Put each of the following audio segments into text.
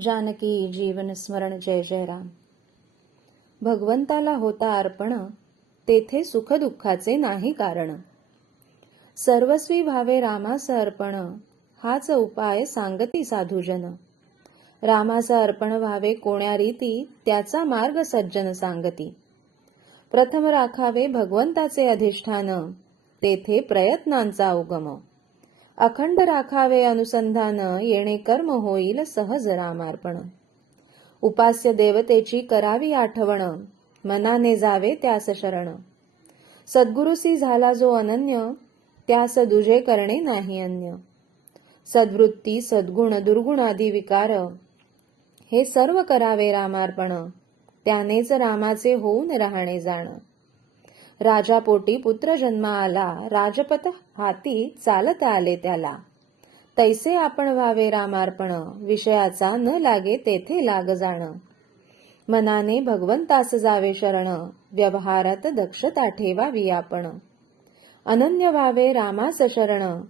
जानकी जीवन स्मरण जय जय राम भगवंताला होता अर्पण तेथे सुखदुःखाचे नाही कारण. सर्वस्वी भावे रामास अर्पण हाच उपाय सांगती साधुजन. रामास अर्पण व्हावे कोण्या रीती त्याचा मार्ग सज्जन सांगती. प्रथम राखावे भगवंताचे अधिष्ठान तेथे प्रयत्नांचा उगम. अखंड राखावे अनुसंधान येणे कर्म होईल सहज रामार्पण. उपास्य देवतेची करावी आठवण मनाने जावे त्यास शरण. सद्गुरुसी झाला जो अनन्य त्यास दुजे करणे नाही अन्य. सद्वृत्ती सद्गुण दुर्गुण आदी विकार हे सर्व करावे रामार्पण. त्यानेच रामाचे होऊन राहणे जाण. राजापोटी पुत्र जन्मा आला राजपथ हाती चालत आले त्याला. तैसे आपण व्हावे रामार्पण विषयाचा न लागे तेथे लाग जाण. मनाने भगवंतास जावे शरण व्यवहारात दक्षता ठेवावी आपण. अनन्य व्हावे रामास शरण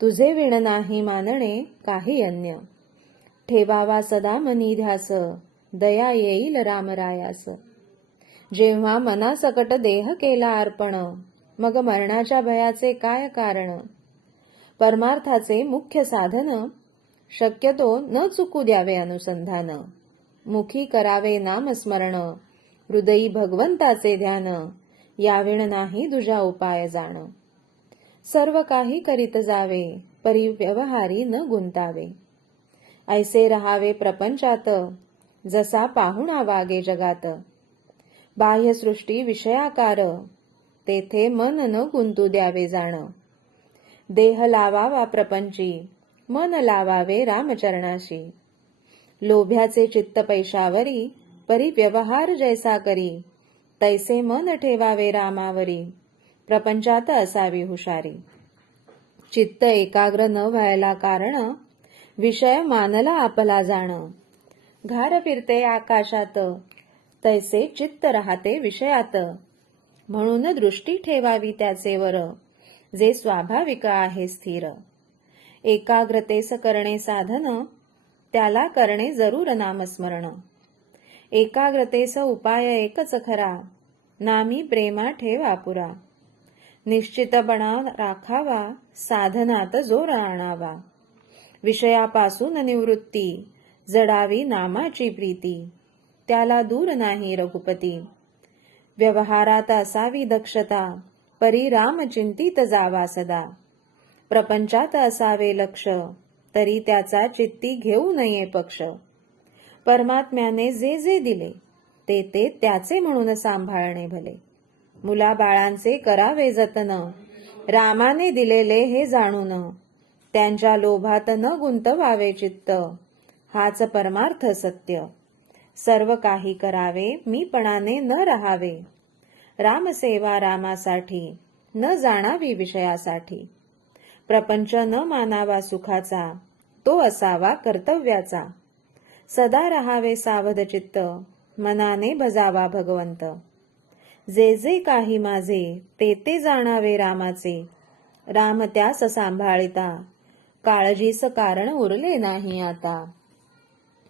तुझे विण नाही मानणे काही अन्य. ठेवावा सदा मनी ध्यास दया येईल रामरायास. जेव्हा मनासकट देह केला अर्पण मग मरणाच्या भयाचे काय कारण? परमार्थाचे मुख्य साधन शक्यतो न चुकू द्यावे अनुसंधान. मुखी करावे नामस्मरण हृदयी भगवंताचे ध्यान याविण नाही दुजा उपाय जाण. सर्व काही करीत जावे परी व्यवहारी न गुंतावे. ऐसे रहावे प्रपंचात जसा पाहुणा वागे जगात. बाह्यसृष्टी विषयाकार. तेथे मन न गुंतू द्यावे जाण. देह लावावा प्रपंची मन लावावे रामचरणाशी. लोभ्याचे चित्त पैशावरी परी व्यवहार जैसा करी. तैसे मन ठेवावे रामावरी प्रपंचात असावी हुशारी. चित्त एकाग्र न व्हायला कारण विषय मानला आपला जाण. घार फिरते आकाशात तैसे चित्त राहते विषयात. म्हणून दृष्टी ठेवावी त्याचे वर जे स्वाभाविक आहे स्थिर. एकाग्रतेस करणे साधन त्याला करणे जरूर नामस्मरण. एकाग्रतेस उपाय एकच खरा नामी प्रेमा ठेवा पुरा. निश्चितपणा राखावा साधनात जोर आणावा. विषयापासून निवृत्ती जडावी नामाची प्रीती. त्याला दूर नाही रघुपती. व्यवहारात असावी दक्षता परी राम जावा सदा. प्रपंचात असावे लक्ष तरी त्याचा चित्ती घेऊ नये पक्ष. परमात्म्याने जे जे दिले ते ते त्याचे म्हणून सांभाळणे भले. मुला बाळांचे करावे जतन रामाने दिलेले हे जाणून. त्यांच्या लोभात न गुंतवावे चित्त हाच परमार्थ सत्य. सर्व काही करावे मीपणाने न राहावे. रामसेवा रामासाठी न जाणावी विषयासाठी. प्रपंच न मानावा सुखाचा तो असावा कर्तव्याचा. सदा राहावे सावध चित्त मनाने भजावा भगवंत. जे जे काही माझे ते ते जाणावे रामाचे. राम त्यास सांभाळिता. काळजीस कारण उरले नाही आता.